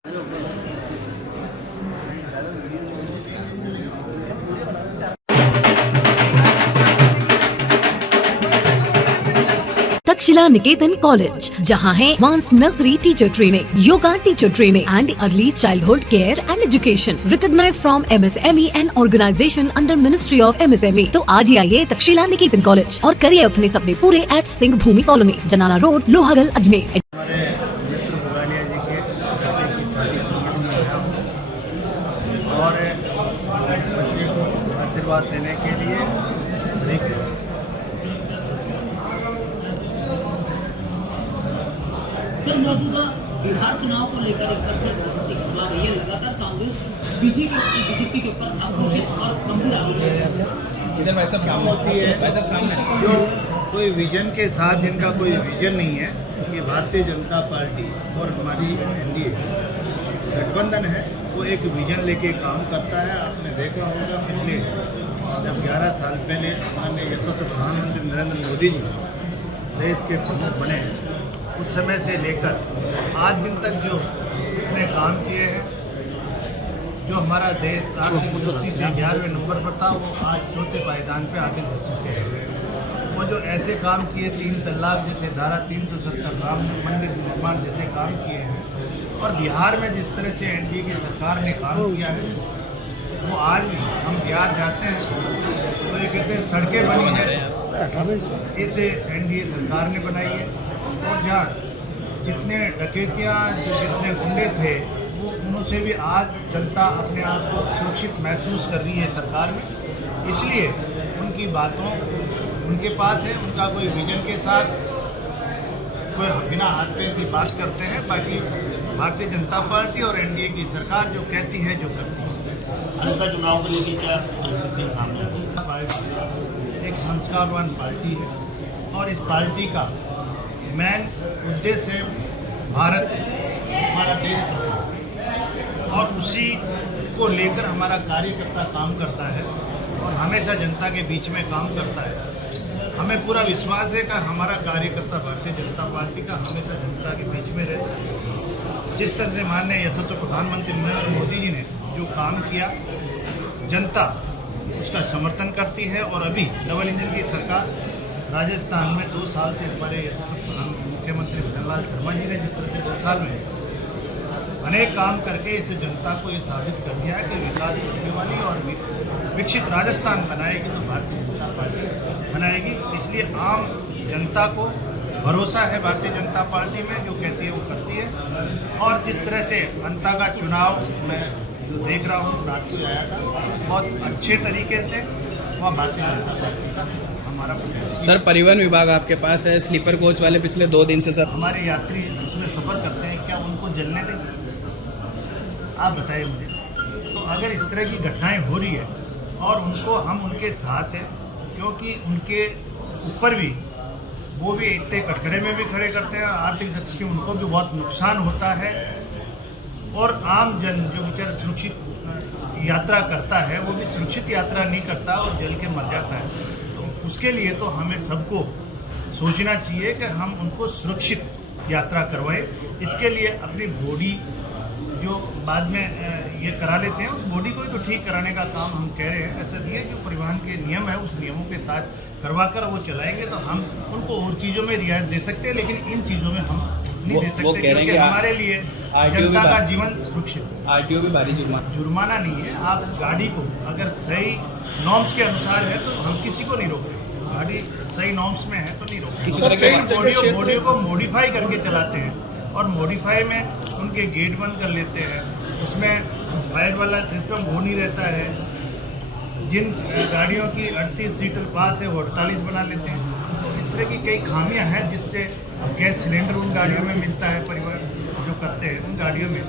तक्षशिला निकेतन college, जहां है advance nursery teacher training, yoga teacher training and early childhood care and education, recognised from MSME and organisation under ministry of MSME। तो आज ही आइए तक्षशिला निकेतन college और करिए अपने सपने पूरे एट सिंह भूमि कॉलोनी, जनाना रोड, लोहागल, अजमेर। और बच्चे को आशीर्वाद देने के लिए सर, मौजूदा बिहार चुनाव को लेकर एक बार फिर राजनीति घबरा रही है। लगातार कांग्रेस बीजेपी के ऊपर आक्रोशित और गंभीर आरोप लगा रही है। इधर भाई साहब सामने जो कोई विजन के साथ, जिनका कोई विजन नहीं है, कि भारतीय जनता पार्टी और हमारी NDA गठबंधन है, वो एक विजन लेके काम करता है। आपने देखा होगा पिछले जब 11 साल पहले माननीय यशस्वी प्रधानमंत्री नरेंद्र मोदी जी देश के प्रमुख बने, उस समय से लेकर आज दिन तक जो इतने काम किए हैं, जो हमारा देश आर्थिक दृष्टि से 11वें नंबर पर था, वो आज चौथे पायदान पे आर्थिक दृष्टि से है। वो जो ऐसे काम किए, 3 तलाक जैसे, धारा 370, राम मंदिर निर्माण जैसे काम किए हैं, और बिहार में जिस तरह से NDA की सरकार ने काम किया है, वो आज भी हम बिहार जाते हैं तो ये कहते हैं सड़कें बनी है, इसे NDA सरकार ने बनाई है। और जहाँ जितने डकैतियाँ, जितने गुंडे थे, वो उनसे भी आज जनता अपने आप को सुरक्षित महसूस कर रही है सरकार में। इसलिए उनकी बातों उनके पास है, उनका कोई विजन के साथ कोई बिना हाथ पैर की बात करते हैं। बाकी भारतीय जनता पार्टी और NDA की सरकार जो कहती है, जो करती है। लोकसभा चुनाव को लेकर क्या स्थिति सामने आई? पार्टी एक संस्कारवान पार्टी है, और इस पार्टी का मेन उद्देश्य है भारत, हमारा देश, और उसी को लेकर हमारा कार्यकर्ता काम करता है और हमेशा जनता के बीच में काम करता है। हमें पूरा विश्वास है कि हमारा कार्यकर्ता भारतीय जनता पार्टी का हमेशा जनता के बीच में रहता है। जिस तरह से माननीय यशस्वी प्रधानमंत्री नरेंद्र मोदी जी ने जो काम किया, जनता उसका समर्थन करती है। और अभी डबल इंजन की सरकार राजस्थान में 2 साल से हमारे मुख्यमंत्री भजनलाल शर्मा जी ने जिस तरह से 2 साल में अनेक काम करके इस जनता को ये साबित कर दिया है कि विकास करने वाली और विकसित राजस्थान बनाएगी तो भारतीय जनता पार्टी बनाएगी। इसलिए आम जनता को भरोसा है भारतीय जनता पार्टी में, जो कहती है वो करती है। और जिस तरह से अंता का चुनाव मैं जो देख रहा हूँ, रात को आया था, बहुत अच्छे तरीके से वह भारतीय जनता पार्टी का हमारा। सर, परिवहन विभाग आपके पास है, स्लीपर कोच वाले पिछले 2 दिन से सर हमारे यात्री उसमें सफ़र करते हैं, क्या उनको जलने दें? आप बताइए मुझे। तो अगर इस तरह की घटनाएं हो रही है और उनको हम उनके साथ हैं, क्योंकि उनके ऊपर भी वो भी इतने कटघरे में भी खड़े करते हैं, और आर्थिक दृष्टि से उनको भी बहुत नुकसान होता है। और आम जन जो बेचारा सुरक्षित यात्रा करता है, वो भी सुरक्षित यात्रा नहीं करता और जल के मर जाता है। तो उसके लिए तो हमें सबको सोचना चाहिए कि हम उनको सुरक्षित यात्रा करवाएं। इसके लिए अपनी बॉडी जो बाद में ये करा लेते हैं, उस बॉडी को तो ठीक कराने का काम हम कह रहे हैं। ऐसा नहीं है, जो परिवहन के नियम है उस नियमों के तहत करवाकर वो चलाएंगे तो हम उनको और चीज़ों में रियायत दे सकते हैं, लेकिन इन चीज़ों में हम नहीं दे सकते, क्योंकि हमारे लिए जनता का जीवन सुरक्षित। RTO भी भारी जुर्माना नहीं है। आप गाड़ी को अगर सही नॉर्म्स के अनुसार है तो हम किसी को नहीं रोक रहे। गाड़ी सही नॉर्म्स में है तो नहीं रोक रहे। बॉडी को मॉडिफाई करके चलाते हैं, और मॉडिफाई में उनके गेट बंद कर लेते हैं, उसमें फायर वाला सिस्टम वो नहीं रहता है। जिन गाड़ियों की 38 सीटर पास है वो 48 बना लेते हैं। तो इस तरह की कई खामियां हैं, जिससे गैस सिलेंडर उन गाड़ियों में मिलता है, परिवहन जो करते हैं उन गाड़ियों में